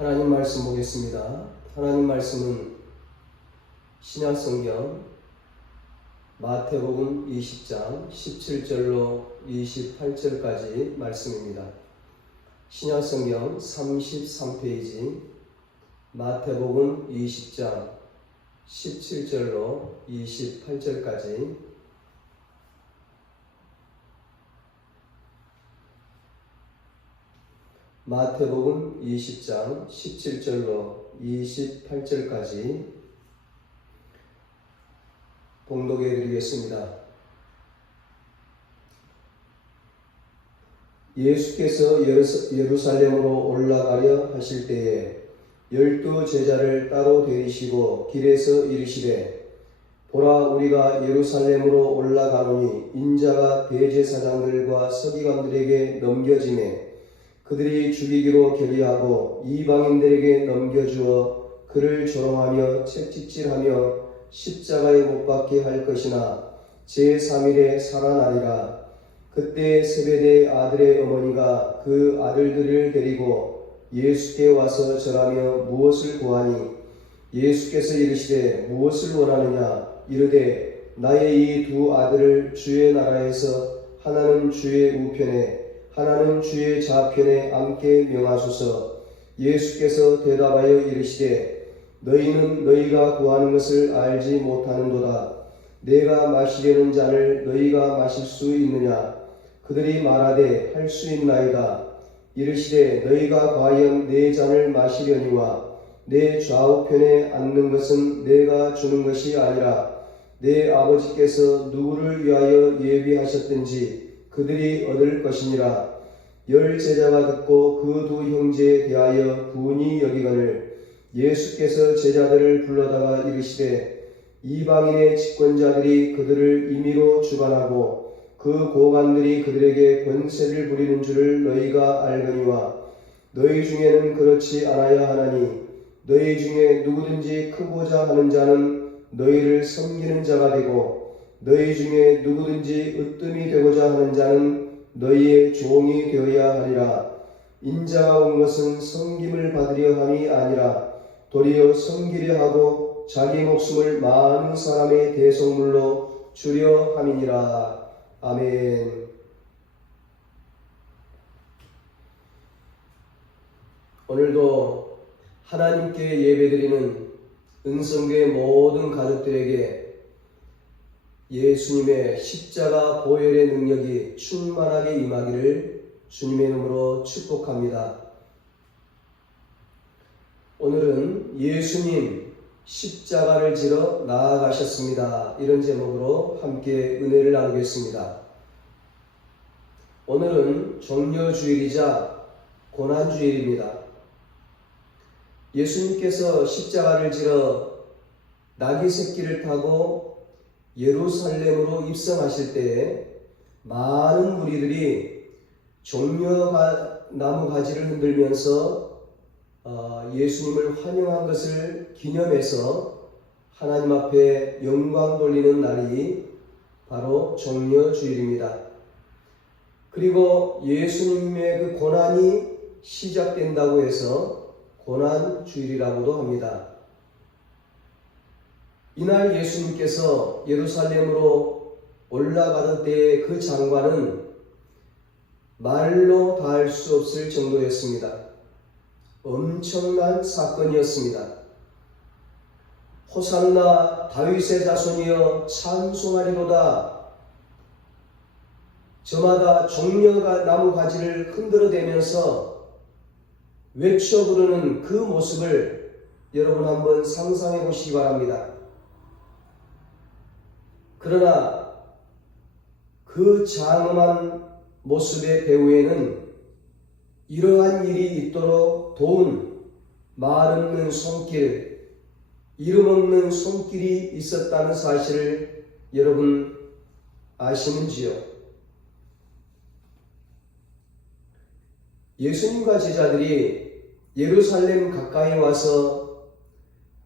하나님 말씀 보겠습니다. 하나님 말씀은 신약성경 마태복음 20장 17절로 28절까지 말씀입니다. 신약성경 33페이지 마태복음 20장 17절로 28절까지 마태복음 20장 17절로 28절까지 봉독해 드리겠습니다. 예수께서 예루살렘으로 올라가려 하실 때에 12 제자를 따로 데리시고 길에서 이르시되 보라 우리가 예루살렘으로 올라가노니 인자가 대제사장들과 서기관들에게 넘겨지매 그들이 죽이기로 결의하고 이방인들에게 넘겨주어 그를 조롱하며 채찍질하며 십자가에 못 박게 할 것이나 제3일에 살아나리라. 그때 세베대의 아들의 어머니가 그 아들들을 데리고 예수께 와서 절하며 무엇을 구하니 예수께서 이르시되 무엇을 원하느냐 이르되 나의 이 두 아들을 주의 나라에서 하나는 주의 우편에 하나는 주의 좌편에 앉게 명하소서. 예수께서 대답하여 이르시되 너희는 너희가 구하는 것을 알지 못하는도다. 내가 마시려는 잔을 너희가 마실 수 있느냐? 그들이 말하되 할 수 있나이다. 이르시되 너희가 과연 내 잔을 마시려니와 내 좌우편에 앉는 것은 내가 주는 것이 아니라 내 아버지께서 누구를 위하여 예비하셨든지 그들이 얻을 것이니라. 10 제자가 듣고 그 두 형제에 대하여 분이 여기거늘 예수께서 제자들을 불러다가 이르시되 이방인의 집권자들이 그들을 임의로 주관하고 그 고관들이 그들에게 권세를 부리는 줄을 너희가 알거니와 너희 중에는 그렇지 않아야 하나니 너희 중에 누구든지 크고자 하는 자는 너희를 섬기는 자가 되고 너희 중에 누구든지 으뜸이 되고자 하는 자는 너희의 종이 되어야 하리라. 인자가 온 것은 섬김을 받으려 함이 아니라 도리어 섬기려 하고 자기 목숨을 많은 사람의 대속물로 주려 함이니라. 아멘. 오늘도 하나님께 예배드리는 은성교회 모든 가족들에게 예수님의 십자가 보혈의 능력이 충만하게 임하기를 주님의 이름으로 축복합니다. 오늘은 예수님 십자가를 지러 나아가셨습니다. 이런 제목으로 함께 은혜를 나누겠습니다. 오늘은 종려주일이자 고난주일입니다. 예수님께서 십자가를 지러 나귀 새끼를 타고 예루살렘으로 입성하실 때에 많은 무리들이 종려나무 가지를 흔들면서 예수님을 환영한 것을 기념해서 하나님 앞에 영광 돌리는 날이 바로 종려주일입니다. 그리고 예수님의 그 고난이 시작된다고 해서 고난주일이라고도 합니다. 이날 예수님께서 예루살렘으로 올라가던 때의 그 장관은 말로 다할 수 없을 정도였습니다. 엄청난 사건이었습니다. 호산나 다윗의 자손이여 찬송하리로다. 저마다 종려나무 가지를 흔들어대면서 외쳐 부르는 그 모습을 여러분 한번 상상해 보시기 바랍니다. 그러나 그 장엄한 모습의 배후에는 이러한 일이 있도록 도운 말 없는 손길, 이름 없는 손길이 있었다는 사실을 여러분 아시는지요? 예수님과 제자들이 예루살렘 가까이 와서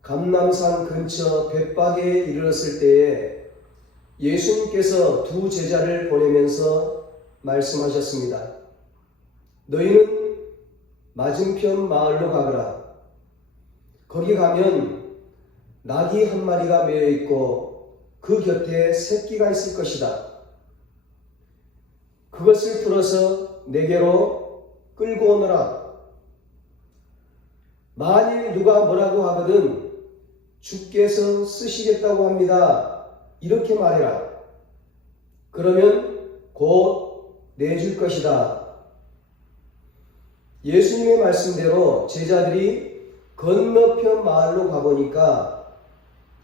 감람산 근처 벳박에 이르렀을 때에 예수님께서 두 제자를 보내면서 말씀하셨습니다. 너희는 맞은편 마을로 가거라. 거기 가면 낙이 한 마리가 매여 있고 그 곁에 새끼가 있을 것이다. 그것을 풀어서 내게로 끌고 오너라. 만일 누가 뭐라고 하거든 주께서 쓰시겠다고 합니다. 이렇게 말해라. 그러면 곧 내줄 것이다. 예수님의 말씀대로 제자들이 건너편 마을로 가보니까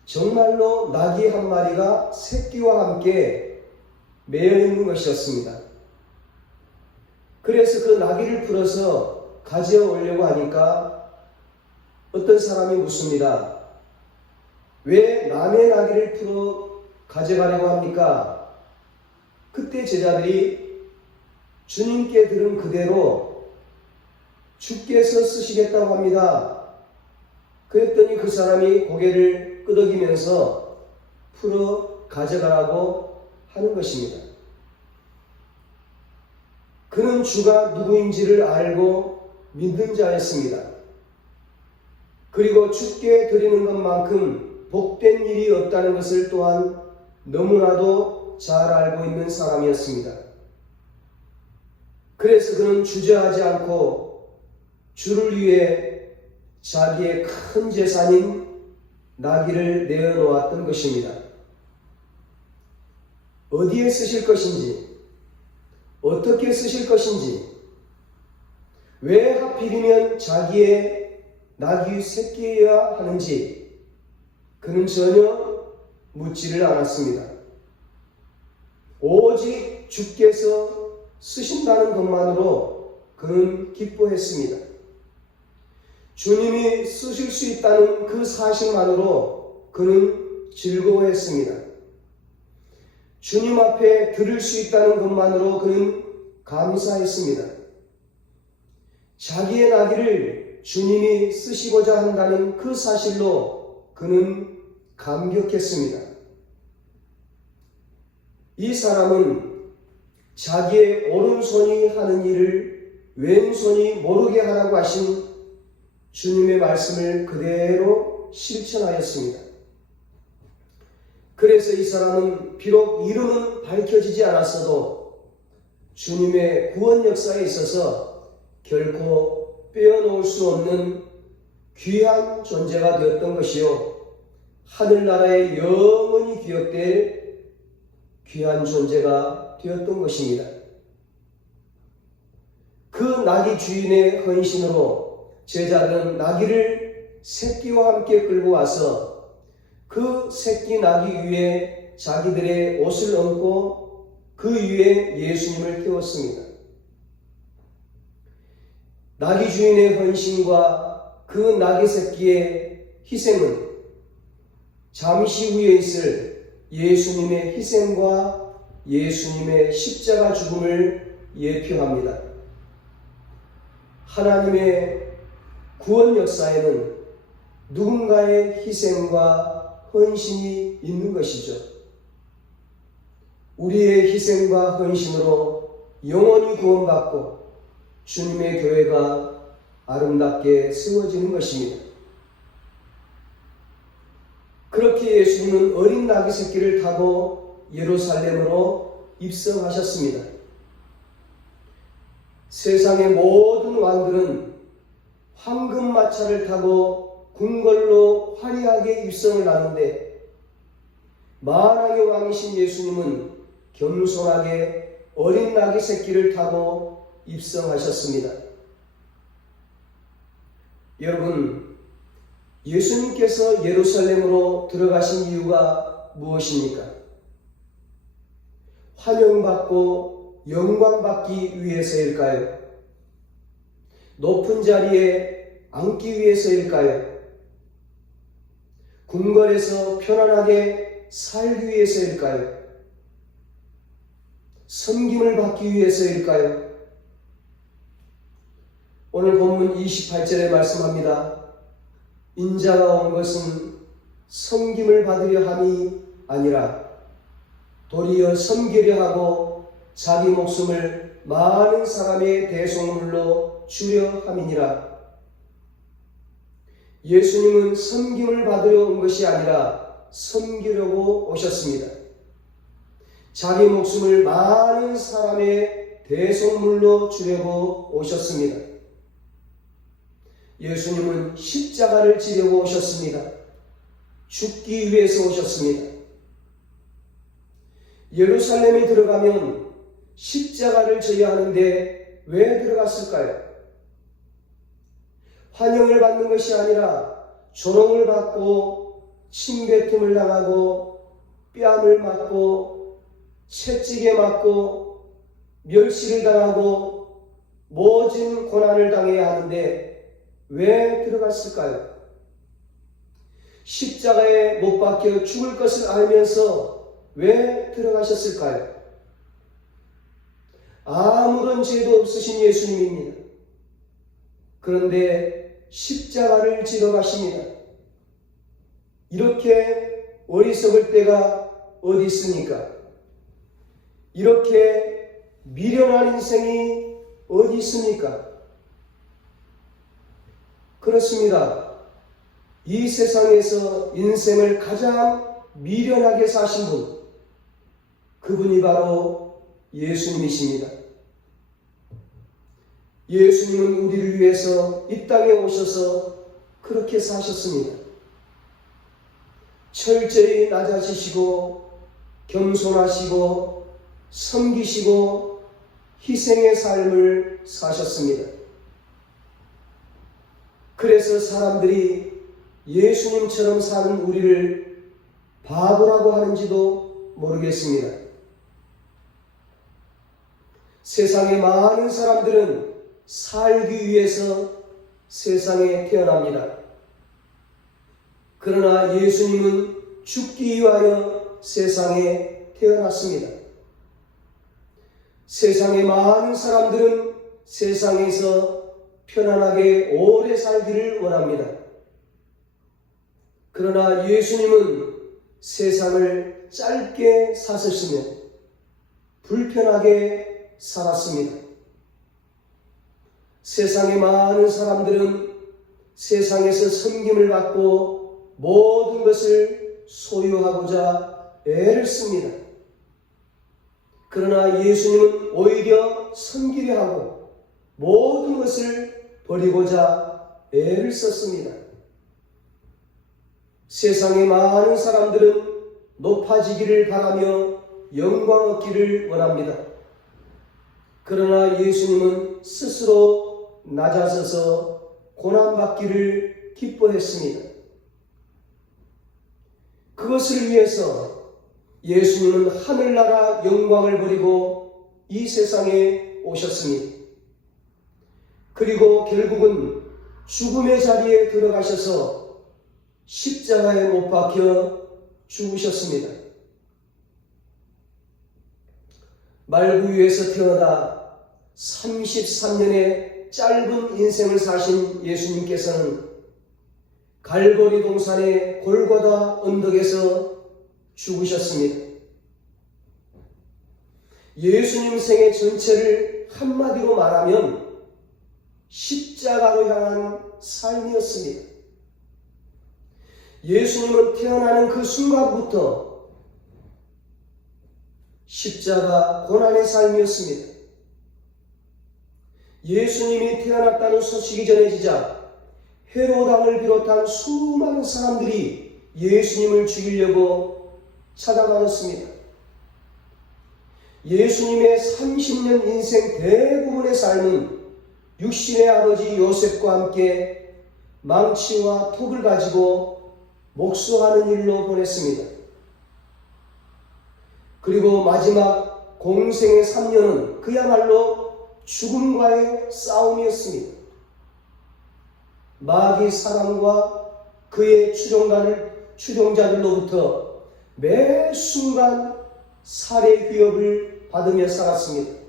정말로 낙이 한 마리가 새끼와 함께 매여 있는 것이었습니다. 그래서 그 나귀를 풀어서 가져오려고 하니까 어떤 사람이 묻습니다. 왜 남의 나귀를 풀어 가져가려고 합니까? 그때 제자들이 주님께 들은 그대로 주께서 쓰시겠다고 합니다. 그랬더니 그 사람이 고개를 끄덕이면서 풀어 가져가라고 하는 것입니다. 그는 주가 누구인지를 알고 믿는 자였습니다. 그리고 주께 드리는 것만큼 복된 일이 없다는 것을 또한 너무나도 잘 알고 있는 사람이었습니다. 그래서 그는 주저하지 않고 주를 위해 자기의 큰 재산인 나귀를 내어놓았던 것입니다. 어디에 쓰실 것인지, 어떻게 쓰실 것인지, 왜 하필이면 자기의 나귀 새끼여야 하는지 그는 전혀 묻지를 않았습니다. 오직 주께서 쓰신다는 것만으로 그는 기뻐했습니다. 주님이 쓰실 수 있다는 그 사실만으로 그는 즐거워했습니다. 주님 앞에 들을 수 있다는 것만으로 그는 감사했습니다. 자기의 나귀를 주님이 쓰시고자 한다는 그 사실로 그는 감격했습니다. 이 사람은 자기의 오른손이 하는 일을 왼손이 모르게 하라고 하신 주님의 말씀을 그대로 실천하였습니다. 그래서 이 사람은 비록 이름은 밝혀지지 않았어도 주님의 구원 역사에 있어서 결코 빼어놓을 수 없는 귀한 존재가 되었던 것이요, 하늘나라에 영원히 기억될 귀한 존재가 되었던 것입니다. 그 나귀 주인의 헌신으로 제자들은 나귀를 새끼와 함께 끌고 와서 그 새끼 나귀 위에 자기들의 옷을 얹고 그 위에 예수님을 태웠습니다. 나귀 주인의 헌신과 그 나귀 새끼의 희생은 잠시 후에 있을 예수님의 희생과 예수님의 십자가 죽음을 예표합니다. 하나님의 구원 역사에는 누군가의 희생과 헌신이 있는 것이죠. 우리의 희생과 헌신으로 영원히 구원받고 주님의 교회가 아름답게 세워지는 것입니다. 그렇게 예수님은 어린 나귀 새끼를 타고 예루살렘으로 입성하셨습니다. 세상의 모든 왕들은 황금마차를 타고 궁궐로 화려하게 입성을 하는데 만왕의 왕이신 예수님은 겸손하게 어린 나귀 새끼를 타고 입성하셨습니다. 여러분, 예수님께서 예루살렘으로 들어가신 이유가 무엇입니까? 환영받고 영광받기 위해서일까요? 높은 자리에 앉기 위해서일까요? 궁궐에서 편안하게 살기 위해서일까요? 섬김을 받기 위해서일까요? 오늘 본문 28절에 말씀합니다. 인자가 온 것은 섬김을 받으려 함이 아니라 도리어 섬기려 하고 자기 목숨을 많은 사람의 대속물로 주려 함이니라. 예수님은 섬김을 받으려 온 것이 아니라 섬기려고 오셨습니다. 자기 목숨을 많은 사람의 대속물로 주려고 오셨습니다. 예수님은 십자가를 지려고 오셨습니다. 죽기 위해서 오셨습니다. 예루살렘에 들어가면 십자가를 져야 하는데 왜 들어갔을까요? 환영을 받는 것이 아니라 조롱을 받고 침뱉음을 당하고 뺨을 맞고 채찍에 맞고 멸시를 당하고 모진 고난을 당해야 하는데 왜 들어갔을까요? 십자가에 못 박혀 죽을 것을 알면서 왜 들어가셨을까요? 아무런 죄도 없으신 예수님입니다. 그런데 십자가를 지러 가십니다. 이렇게 어리석을 때가 어디 있습니까? 이렇게 미련한 인생이 어디 있습니까? 그렇습니다. 이 세상에서 인생을 가장 미련하게 사신 분, 그분이 바로 예수님이십니다. 예수님은 우리를 위해서 이 땅에 오셔서 그렇게 사셨습니다. 철저히 낮아지시고 겸손하시고 섬기시고 희생의 삶을 사셨습니다. 그래서 사람들이 예수님처럼 사는 우리를 바보라고 하는지도 모르겠습니다. 세상의 많은 사람들은 살기 위해서 세상에 태어납니다. 그러나 예수님은 죽기 위하여 세상에 태어났습니다. 세상의 많은 사람들은 세상에서 편안하게 오래 살기를 원합니다. 그러나 예수님은 세상을 짧게 사셨으며 불편하게 살았습니다. 세상의 많은 사람들은 세상에서 섬김을 받고 모든 것을 소유하고자 애를 씁니다. 그러나 예수님은 오히려 섬기려 하고 모든 것을 버리고자 애를 썼습니다. 세상의 많은 사람들은 높아지기를 바라며 영광 얻기를 원합니다. 그러나 예수님은 스스로 낮아서서 고난받기를 기뻐했습니다. 그것을 위해서 예수님은 하늘나라 영광을 버리고 이 세상에 오셨습니다. 그리고 결국은 죽음의 자리에 들어가셔서 십자가에 못 박혀 죽으셨습니다. 말구 위에서 태어나 33년의 짧은 인생을 사신 예수님께서는 갈보리 동산의 골고다 언덕에서 죽으셨습니다. 예수님 생애 전체를 한마디로 말하면 십자가로 향한 삶이었습니다. 예수님은 태어나는 그 순간부터 십자가 고난의 삶이었습니다. 예수님이 태어났다는 소식이 전해지자 헤롯 왕을 비롯한 수많은 사람들이 예수님을 죽이려고 찾아다녔습니다. 예수님의 30년 인생 대부분의 삶은 육신의 아버지 요셉과 함께 망치와 톱을 가지고 목수하는 일로 보냈습니다. 그리고 마지막 공생의 3년은 그야말로 죽음과의 싸움이었습니다. 마귀 사람과 그의 추종자들로부터 매 순간 살해 위협을 받으며 살았습니다.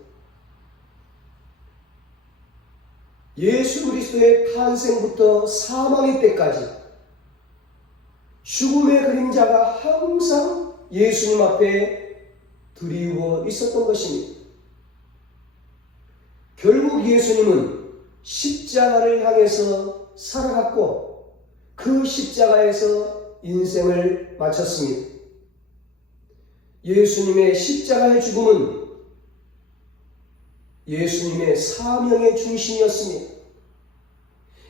예수 그리스도의 탄생부터 사망의 때까지 죽음의 그림자가 항상 예수님 앞에 드리우고 있었던 것입니다. 결국 예수님은 십자가를 향해서 살아갔고 그 십자가에서 인생을 마쳤습니다. 예수님의 십자가의 죽음은 예수님의 사명의 중심이었습니다.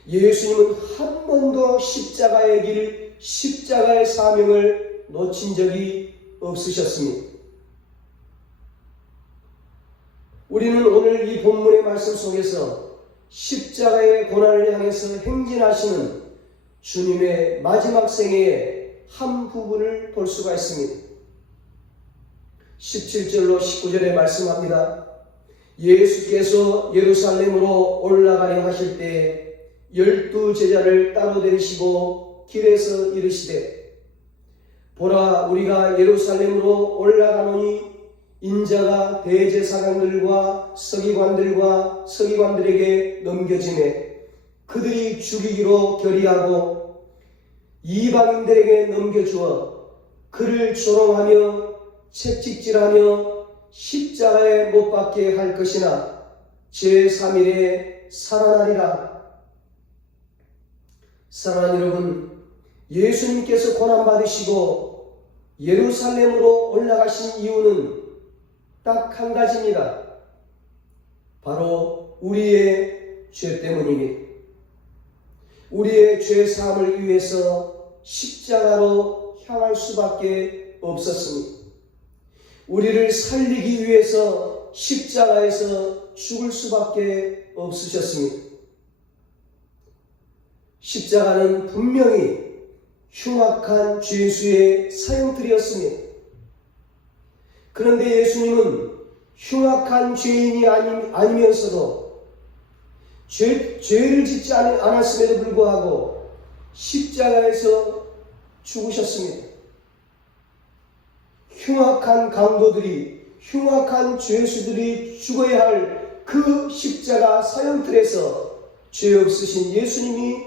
예수님은 한 번도 십자가의 길, 십자가의 사명을 놓친 적이 없으셨습니다. 우리는 오늘 이 본문의 말씀 속에서 십자가의 고난을 향해서 행진하시는 주님의 마지막 생애의 한 부분을 볼 수가 있습니다. 17절로 19절에 말씀합니다. 예수께서 예루살렘으로 올라가려 하실 때 12 제자를 따로 데리시고 길에서 이르시되 보라 우리가 예루살렘으로 올라가노니 인자가 대제사장들과 서기관들에게 넘겨지매 그들이 죽이기로 결의하고 이방인들에게 넘겨주어 그를 조롱하며 채찍질하며 십자가에 못 박게 할 것이나 제3일에 살아나리라. 사랑하는 여러분, 예수님께서 고난받으시고 예루살렘으로 올라가신 이유는 딱 한 가지입니다. 바로 우리의 죄 때문입니다. 우리의 죄 사함을 위해서 십자가로 향할 수밖에 없었습니다. 우리를 살리기 위해서 십자가에서 죽을 수밖에 없으셨습니다. 십자가는 분명히 흉악한 죄수의 사형틀이었습니다. 그런데 예수님은 흉악한 죄인이 아니면서도 죄를 짓지 않았음에도 불구하고 십자가에서 죽으셨습니다. 흉악한 강도들이, 흉악한 죄수들이 죽어야 할 그 십자가 사형틀에서 죄 없으신 예수님이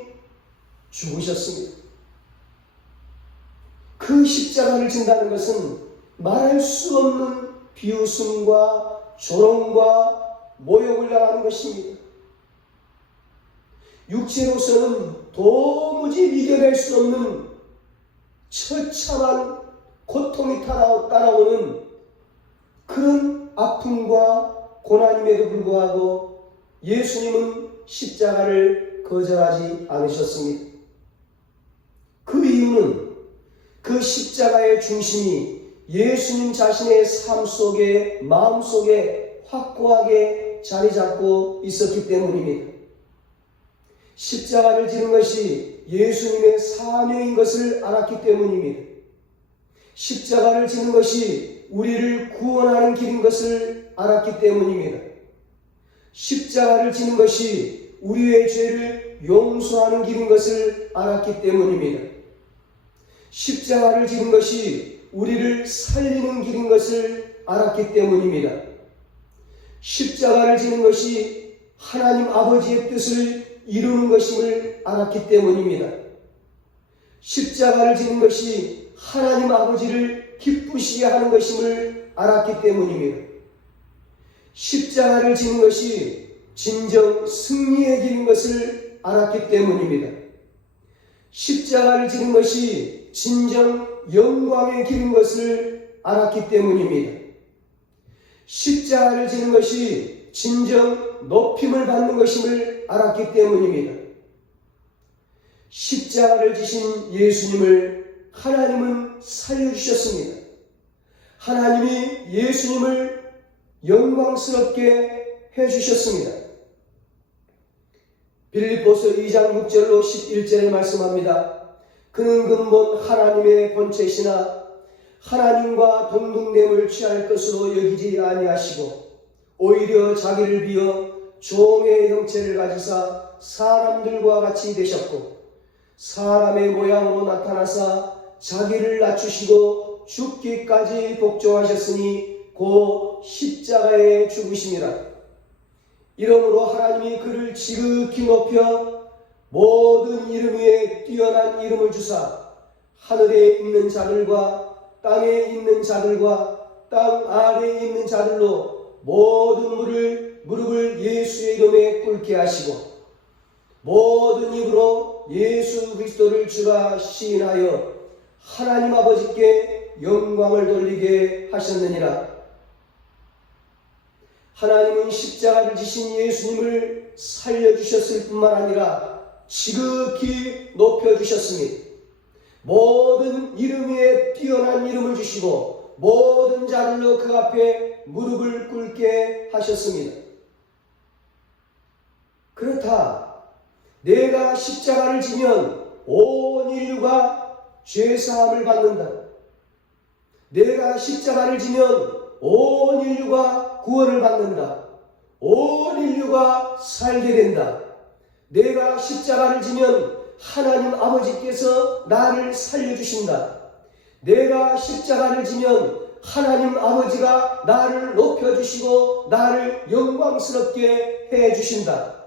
죽으셨습니다. 그 십자가를 진다는 것은 말할 수 없는 비웃음과 조롱과 모욕을 당하는 것입니다. 육체로서는 도무지 이겨낼 수 없는 처참한 고통이 따라오는 그런 아픔과 고난임에도 불구하고 예수님은 십자가를 거절하지 않으셨습니다. 그 이유는 그 십자가의 중심이 예수님 자신의 삶 속에, 마음 속에 확고하게 자리 잡고 있었기 때문입니다. 십자가를 지는 것이 예수님의 사명인 것을 알았기 때문입니다. 십자가를 지는 것이 우리를 구원하는 길인 것을 알았기 때문입니다. 십자가를 지는 것이 우리의 죄를 용서하는 길인 것을 알았기 때문입니다. 십자가를 지는 것이 우리를 살리는 길인 것을 알았기 때문입니다. 십자가를 지는 것이 하나님 아버지의 뜻을 이루는 것임을 알았기 때문입니다. 십자가를 지는 것이 하나님 아버지를 기쁘시게 하는 것임을 알았기 때문입니다. 십자가를 지는 것이 진정 승리의 길인 것을 알았기 때문입니다. 십자가를 지는 것이 진정 영광의 길인 것을 알았기 때문입니다. 십자가를 지는 것이 진정 높임을 받는 것임을 알았기 때문입니다. 십자가를 지신 예수님을 하나님은 살려주셨습니다. 하나님이 예수님을 영광스럽게 해주셨습니다. 빌립보서 2장 6절로 11절에 말씀합니다. 그는 근본 하나님의 본체시나 하나님과 동등됨을 취할 것으로 여기지 아니하시고 오히려 자기를 비어 종의 형체를 가지사 사람들과 같이 되셨고 사람의 모양으로 나타나사 자기를 낮추시고 죽기까지 복종하셨으니 곧 십자가에 죽으심이라. 이러므로 하나님이 그를 지극히 높여 모든 이름 위에 뛰어난 이름을 주사 하늘에 있는 자들과 땅에 있는 자들과 땅 아래에 있는 자들로 모든 무릎을 예수의 이름에 꿇게 하시고 모든 입으로 믿고 예수 그리스도를 주라 시인하여 하나님 아버지께 영광을 돌리게 하셨느니라. 하나님은 십자가를 지신 예수님을 살려주셨을 뿐만 아니라 지극히 높여주셨으니 모든 이름 위에 뛰어난 이름을 주시고 모든 자들로 그 앞에 무릎을 꿇게 하셨습니다. 그렇다. 내가 십자가를 지면 온 인류가 죄사함을 받는다. 내가 십자가를 지면 온 인류가 구원을 받는다. 온 인류가 살게 된다. 내가 십자가를 지면 하나님 아버지께서 나를 살려주신다. 내가 십자가를 지면 하나님 아버지가 나를 높여주시고 나를 영광스럽게 해주신다.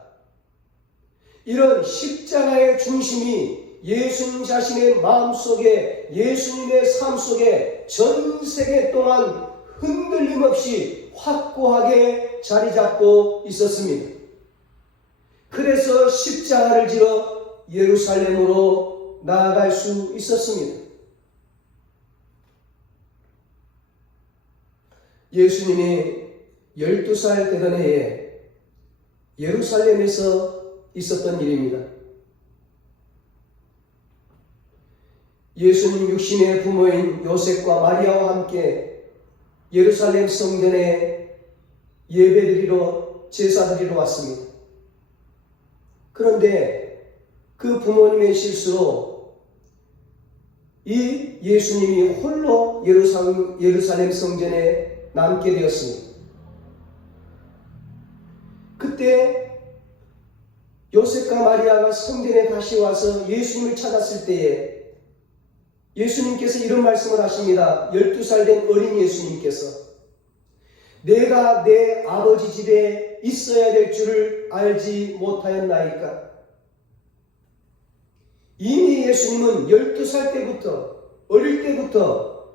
이런 십자가의 중심이 예수님 자신의 마음속에, 예수님의 삶 속에 전 세계 동안 흔들림 없이 확고하게 자리 잡고 있었습니다. 그래서 십자가를 지러 예루살렘으로 나아갈 수 있었습니다. 예수님이 12살 되던 해에 예루살렘에서 있었던 일입니다. 예수님 육신의 부모인 요셉과 마리아와 함께 예루살렘 성전에 예배드리러 제사드리러 왔습니다. 그런데 그 부모님의 실수로 이 예수님이 홀로 예루살렘 성전에 남게 되었습니다. 그때 요셉과 마리아가 성전에 다시 와서 예수님을 찾았을 때에 예수님께서 이런 말씀을 하십니다. 12살 된 어린 예수님께서 내가 내 아버지 집에 있어야 될 줄을 알지 못하였나이까. 이미 예수님은 12살 때부터, 어릴 때부터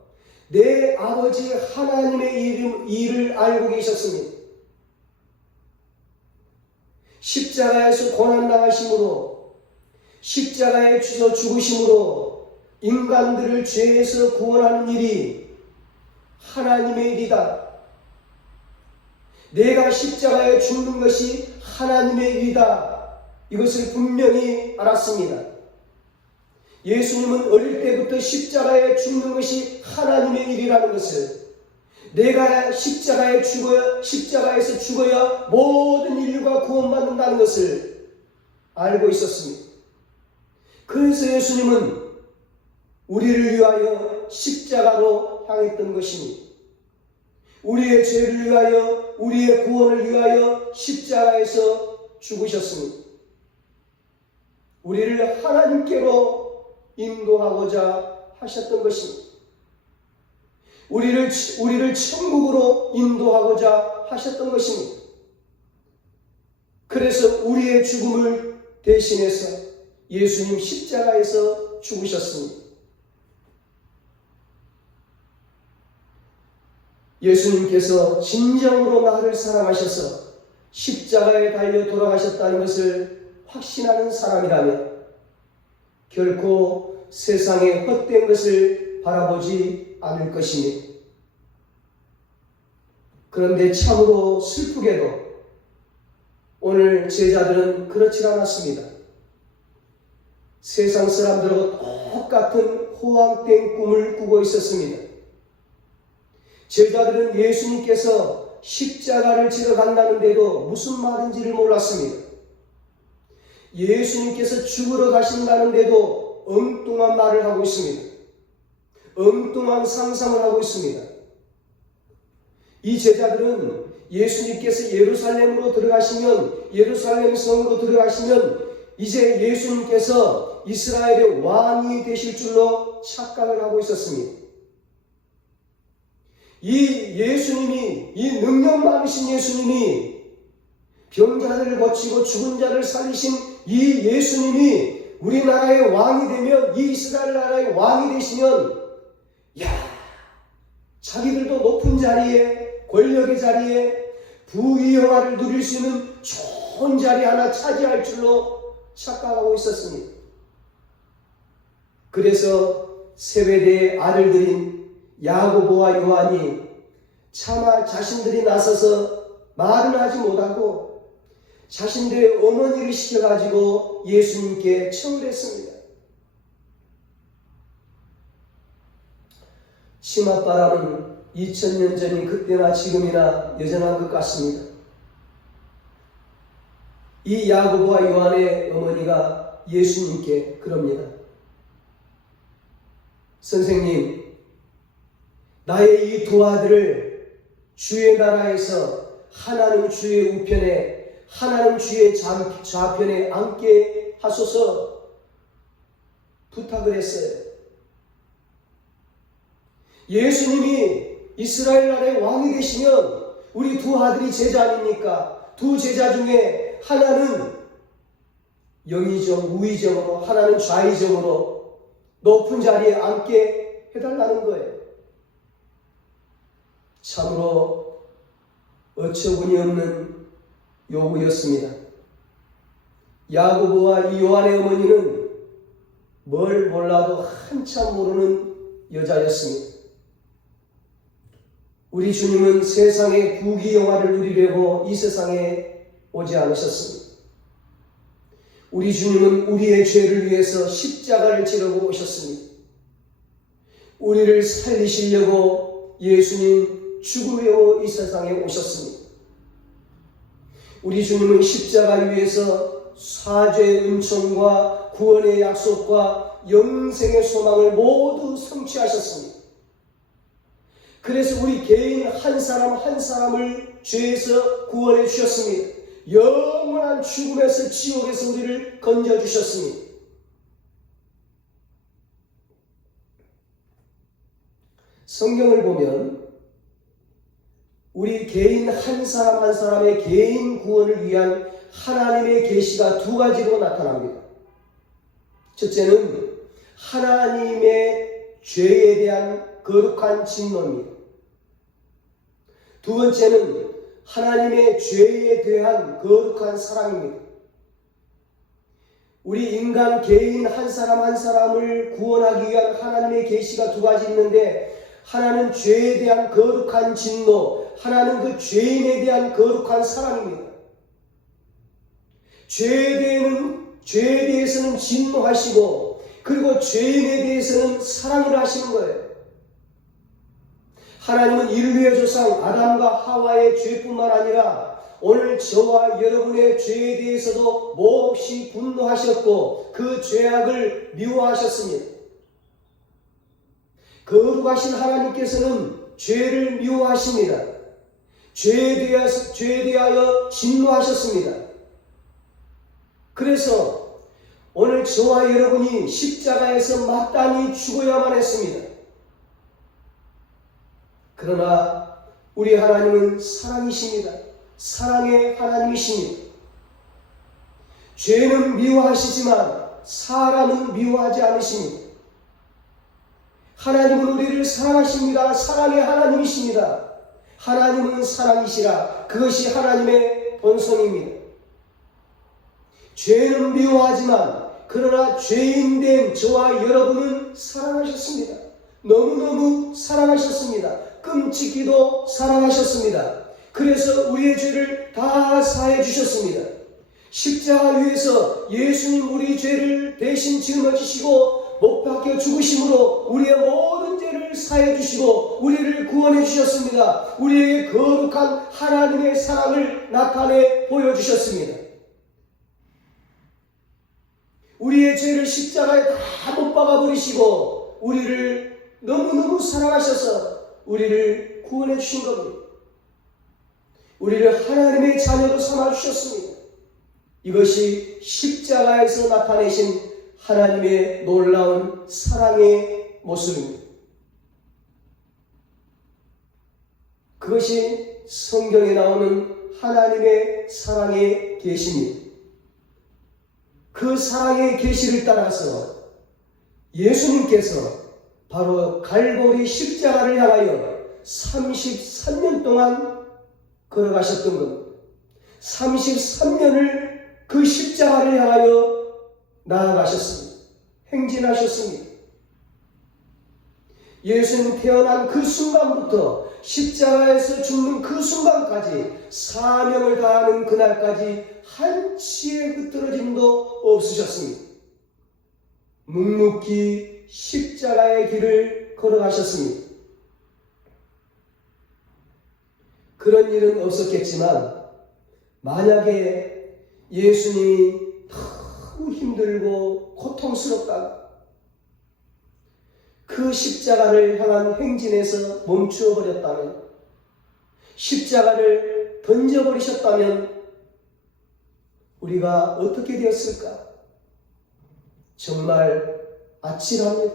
내 아버지 하나님의 일을 알고 계셨습니다. 십자가에서 고난당하심으로, 십자가에 주저 죽으심으로 인간들을 죄에서 구원하는 일이 하나님의 일이다. 내가 십자가에 죽는 것이 하나님의 일이다. 이것을 분명히 알았습니다. 예수님은 어릴 때부터 십자가에 죽는 것이 하나님의 일이라는 것을, 내가 십자가에서 죽어야 모든 인류가 구원받는다는 것을 알고 있었습니다. 그래서 예수님은 우리를 위하여 십자가로 향했던 것입니다. 우리의 죄를 위하여, 우리의 구원을 위하여 십자가에서 죽으셨습니다. 우리를 하나님께로 인도하고자 하셨던 것입니다. 우리를 천국으로 인도하고자 하셨던 것입니다. 그래서 우리의 죽음을 대신해서 예수님 십자가에서 죽으셨습니다. 예수님께서 진정으로 나를 사랑하셔서 십자가에 달려 돌아가셨다는 것을 확신하는 사람이라면 결코 세상의 헛된 것을 바라보지 않을 것입니다. 그런데 참으로 슬프게도 오늘 제자들은 그렇지 않았습니다. 세상 사람들하고 똑같은 호황된 꿈을 꾸고 있었습니다. 제자들은 예수님께서 십자가를 지러 간다는데도 무슨 말인지를 몰랐습니다. 예수님께서 죽으러 가신다는데도 엉뚱한 말을 하고 있습니다. 엉뚱한 상상을 하고 있습니다. 이 제자들은 예수님께서 예루살렘 성으로 들어가시면 이제 예수님께서 이스라엘의 왕이 되실 줄로 착각을 하고 있었습니다. 이 능력 많으신 예수님이, 병자들을 고치고 죽은 자를 살리신 이 예수님이 우리나라의 왕이 되면, 이 이스라엘 나라의 왕이 되시면, 자기들도 높은 자리에, 권력의 자리에 부귀 영화를 누릴 수 있는 좋은 자리 하나 차지할 줄로 착각하고 있었습니다. 그래서 세베대의 아들들인 야고보와 요한이 차마 자신들이 나서서 말은 하지 못하고 자신들의 어머니를 시켜가지고 예수님께 청을 했습니다. 치맛바람은 2000년 전인 그때나 지금이나 여전한 것 같습니다. 이 야고보와 요한의 어머니가 예수님께 그럽니다. 선생님, 나의 이 두 아들을 주의 나라에서 하나님 주의 우편에 하나님 주의 좌편에 앉게 하소서 부탁을 했어요. 예수님이 이스라엘 나라의 왕이 되시면 우리 두 아들이 제자 아닙니까? 두 제자 중에 하나는 영의정, 우의정으로, 하나는 좌의정으로 높은 자리에 앉게 해달라는 거예요. 참으로 어처구니 없는 요구였습니다. 야고보와 이 요한의 어머니는 뭘 몰라도 한참 모르는 여자였습니다. 우리 주님은 세상의 부귀영화를 누리려고 이 세상에 오지 않으셨습니다. 우리 주님은 우리의 죄를 위해서 십자가를 지르고 오셨습니다. 우리를 살리시려고 예수님 죽으려고 이 세상에 오셨습니다. 우리 주님은 십자가 위에서 사죄의 은총과 구원의 약속과 영생의 소망을 모두 성취하셨습니다. 그래서 우리 개인 한 사람 한 사람을 죄에서 구원해 주셨습니다. 영원한 죽음에서 지옥에서 우리를 건져주셨습니다. 성경을 보면 우리 개인 한 사람 한 사람의 개인 구원을 위한 하나님의 계시가 두 가지로 나타납니다. 첫째는 하나님의 죄에 대한 거룩한 진노입니다. 두 번째는 하나님의 죄에 대한 거룩한 사랑입니다. 우리 인간 개인 한 사람 한 사람을 구원하기 위한 하나님의 계시가 두 가지 있는데, 하나는 죄에 대한 거룩한 진노, 하나는 그 죄인에 대한 거룩한 사랑입니다. 죄에 대해서는 진노하시고, 그리고 죄인에 대해서는 사랑을 하시는 거예요. 하나님은 인류의 조상 아담과 하와의 죄뿐만 아니라 오늘 저와 여러분의 죄에 대해서도 몹시 분노하셨고 그 죄악을 미워하셨습니다. 거룩하신 하나님께서는 죄를 미워하십니다. 죄에 대하여 진노하셨습니다. 그래서 오늘 저와 여러분이 십자가에서 마땅히 죽어야만 했습니다. 그러나 우리 하나님은 사랑이십니다. 사랑의 하나님이십니다. 죄는 미워하시지만 사람은 미워하지 않으십니다. 하나님은 우리를 사랑하십니다. 사랑의 하나님이십니다. 하나님은 사랑이시라. 그것이 하나님의 본성입니다. 죄는 미워하지만 그러나 죄인된 저와 여러분은 사랑하셨습니다. 너무너무 사랑하셨습니다. 끔찍히도 사랑하셨습니다. 그래서 우리의 죄를 다 사해 주셨습니다. 십자가 위에서 예수님 우리 죄를 대신 짊어지시고 못 박혀 죽으심으로 우리의 모든 죄를 사해 주시고 우리를 구원해 주셨습니다. 우리에게 거룩한 하나님의 사랑을 나타내 보여주셨습니다. 우리의 죄를 십자가에 다 못 박아 버리시고 우리를 너무너무 사랑하셔서 우리를 구원해 주신 겁니다. 우리를 하나님의 자녀로 삼아 주셨습니다. 이것이 십자가에서 나타내신 하나님의 놀라운 사랑의 모습입니다. 그것이 성경에 나오는 하나님의 사랑의 계시입니다. 그 사랑의 계시를 따라서 예수님께서 바로 갈보리 십자가를 향하여 33년 동안 걸어가셨던 겁니다. 33년을 그 십자가를 향하여 나아가셨습니다. 행진하셨습니다. 예수님 태어난 그 순간부터 십자가에서 죽는 그 순간까지 사명을 다하는 그날까지 한치의 흐트러짐도 없으셨습니다. 묵묵히 십자가의 길을 걸어가셨습니다. 그런 일은 없었겠지만 만약에 예수님이 너무 힘들고 고통스럽다고 그 십자가를 향한 행진에서 멈추어 버렸다면, 십자가를 던져버리셨다면 우리가 어떻게 되었을까? 정말 아찔합니다.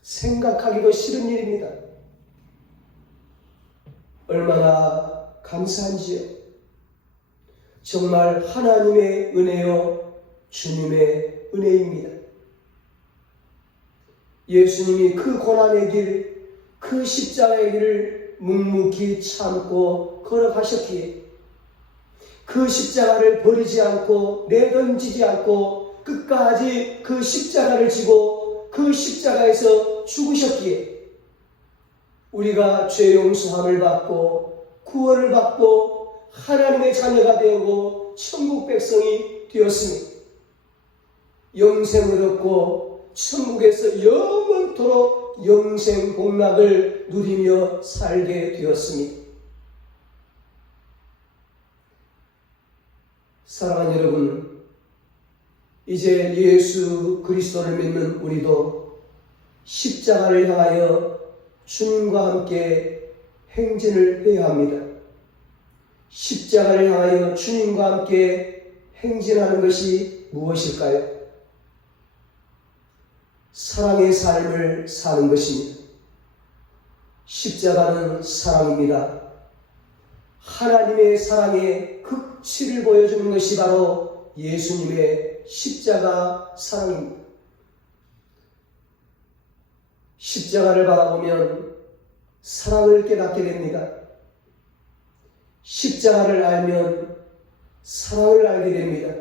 생각하기도 싫은 일입니다. 얼마나 감사한지요. 정말 하나님의 은혜요, 주님의 은혜입니다. 예수님이 그 고난의 길, 그 십자가의 길을 묵묵히 참고 걸어가셨기에 그 십자가를 버리지 않고 내던지지 않고 끝까지 그 십자가를 지고 그 십자가에서 죽으셨기에 우리가 죄 용서함을 받고 구원을 받고 하나님의 자녀가 되고 천국 백성이 되었으니 영생을 얻고 천국에서 영원토록 영생 복락을 누리며 살게 되었습니다. 사랑하는 여러분, 이제 예수 그리스도를 믿는 우리도 십자가를 향하여 주님과 함께 행진을 해야 합니다. 십자가를 향하여 주님과 함께 행진하는 것이 무엇일까요? 사랑의 삶을 사는 것입니다. 십자가는 사랑입니다. 하나님의 사랑의 극치를 보여주는 것이 바로 예수님의 십자가 사랑입니다. 십자가를 바라보면 사랑을 깨닫게 됩니다. 십자가를 알면 사랑을 알게 됩니다.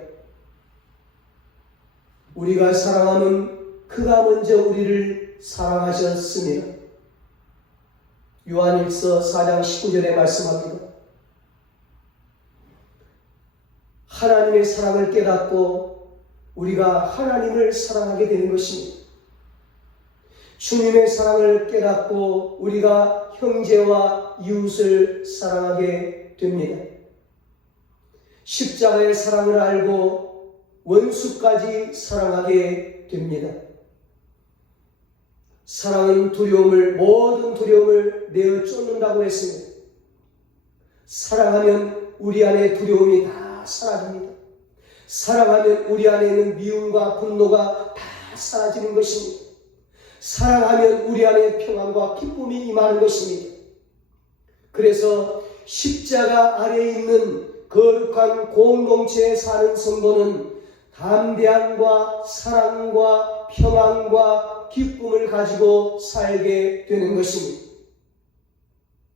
우리가 사랑하면 그가 먼저 우리를 사랑하셨습니다. 요한일서 4장 19절에 말씀합니다. 하나님의 사랑을 깨닫고 우리가 하나님을 사랑하게 되는 것입니다. 주님의 사랑을 깨닫고 우리가 형제와 이웃을 사랑하게 됩니다. 십자가의 사랑을 알고 원수까지 사랑하게 됩니다. 사랑은 모든 두려움을 내어 쫓는다고 했습니다. 사랑하면 우리 안에 두려움이 다 사라집니다. 사랑하면 우리 안에 있는 미움과 분노가 다 사라지는 것입니다. 사랑하면 우리 안에 평안과 기쁨이 임하는 것입니다. 그래서 십자가 아래에 있는 거룩한 공동체에 사는 성도는 담대함과 사랑과 평안과 기쁨을 가지고 살게 되는 것입니다.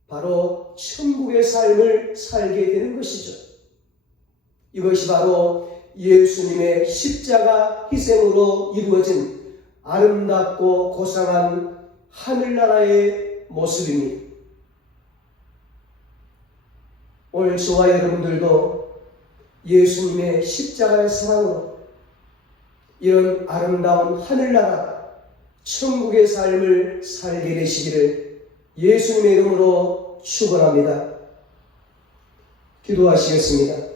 바로 천국의 삶을 살게 되는 것이죠. 이것이 바로 예수님의 십자가 희생으로 이루어진 아름답고 고상한 하늘나라의 모습입니다. 오늘 저와 여러분들도 예수님의 십자가의 사랑으로 이런 아름다운 하늘나라 천국의 삶을 살게 되시기를 예수님의 이름으로 축원합니다. 기도하시겠습니다.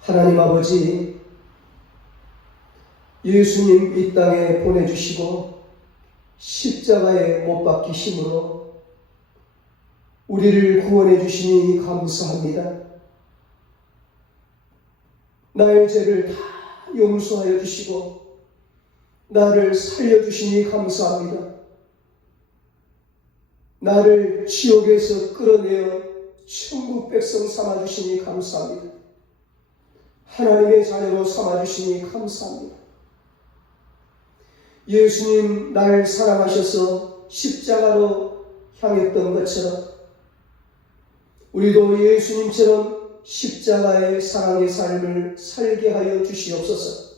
하나님 아버지, 예수님 이 땅에 보내주시고 십자가에 못 박히심으로 우리를 구원해 주시니 감사합니다. 나의 죄를 다 용서하여 주시고 나를 살려주시니 감사합니다. 나를 지옥에서 끌어내어 천국 백성 삼아주시니 감사합니다. 하나님의 자녀로 삼아주시니 감사합니다. 예수님 날 사랑하셔서 십자가로 향했던 것처럼 우리도 예수님처럼 십자가의 사랑의 삶을 살게 하여 주시옵소서.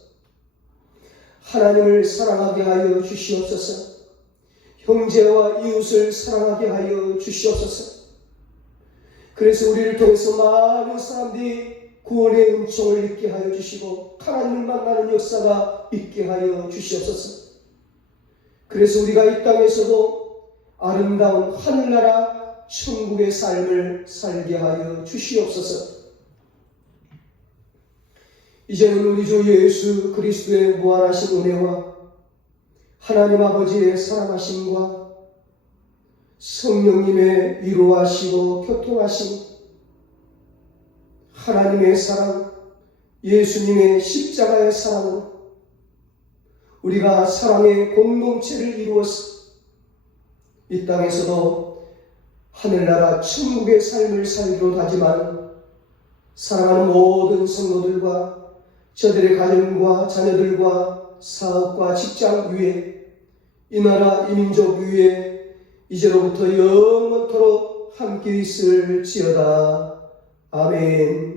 하나님을 사랑하게 하여 주시옵소서. 형제와 이웃을 사랑하게 하여 주시옵소서. 그래서 우리를 통해서 많은 사람들이 구원의 은총을 입게 하여 주시고 하나님을 만나는 역사가 있게 하여 주시옵소서. 그래서 우리가 이 땅에서도 아름다운 하늘나라 천국의 삶을 살게 하여 주시옵소서. 이제는 우리 주 예수 그리스도의 무한하신 은혜와 하나님 아버지의 사랑하심과 성령님의 위로하시고 교통하심, 하나님의 사랑, 예수님의 십자가의 사랑으로 우리가 사랑의 공동체를 이루어서 이 땅에서도 하늘나라 천국의 삶을 살기로 다짐하는 사랑하는 모든 성도들과 저들의 가정과 자녀들과 사업과 직장 위에 이 나라 이 민족 위에 이제로부터 영원토록 함께 있을지어다. 아멘.